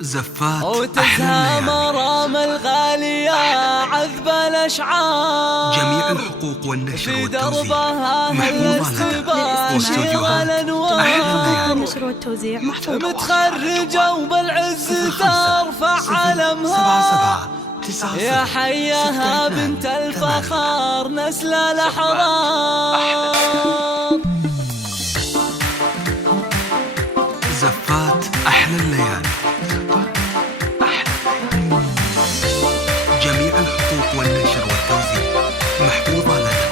زفات وتزهى مرام الغالية عذب الأشعار، جميع الحقوق والنشر في والتوزيع دربها محفوظة لدى واستوديوهات أحلى النشر والتوزيع محفوظ. متخرجة وبالعز ترفع علمها، يا حياها بنت الفخار نسل الأحرار. زفات أحلى الليالي، جميع الحقوق والنشر والتوزيع محفوظة لدى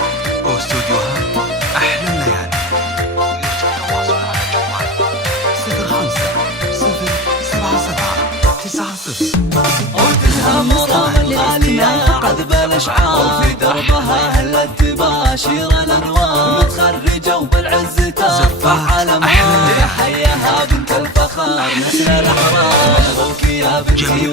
واستوديوهات أحلى الليالي. يرجى التواصل على جوال 05 وتزهى مرام الغالية عذب الأشعار، في دربها أهلت تباشر الأنوار، متخرجة وبالعز ترفع علمها، يا حياها بنت الفخار نسل الأحرار. مبروك يا بنتي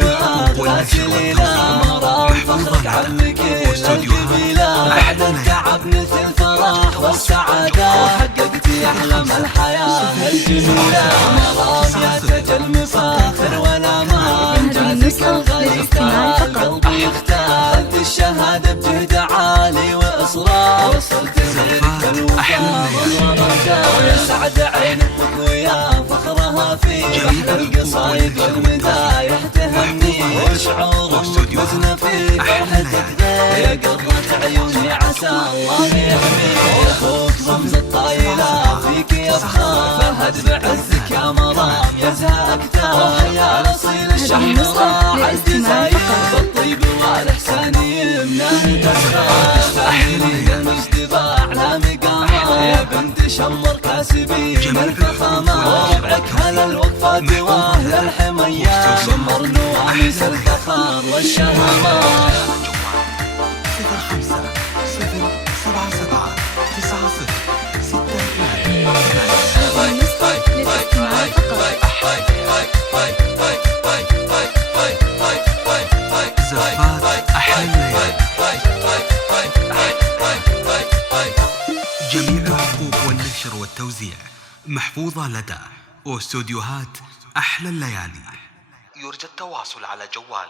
وغاسلينا مرام فخرك عمك القبيلة، بعد التعب نلت الفرح والسعادة، حققتي أحلام الحياة الجميلة. مرام يا تاج المفاخر والأمان، جازك الغالي القلب يختار، انت الشهادة بجهد عالي وإصرار، وصلت غيرك الوفاء والرجاء، ويسعد عين أمك ويا فخرها في بحر القصايد والمدايح تهني، وشعور أمك وزن في فرحتك يا قرة عيوني عسى الله يحمي، أخوك رمز الطايلة فيك يفخر، فهد بعزك يا مرام يزهى أكثر، يا الأصيل الشحراء الجزائر بالطيب والإحسان يمناه تسخر، تستاهلين المجد بأعلى مقامة، يا بنت شمر كاسبين الفخامة، وربعك هل الوقفات وأهل الحمية، شمر نواميس الفخار والشهامة. 05 زفات أحلى الليالي، جميع الحقوق والنشر والتوزيع محفوظة لدى واستوديوهات أحلى الليالي. يرجى التواصل على جوال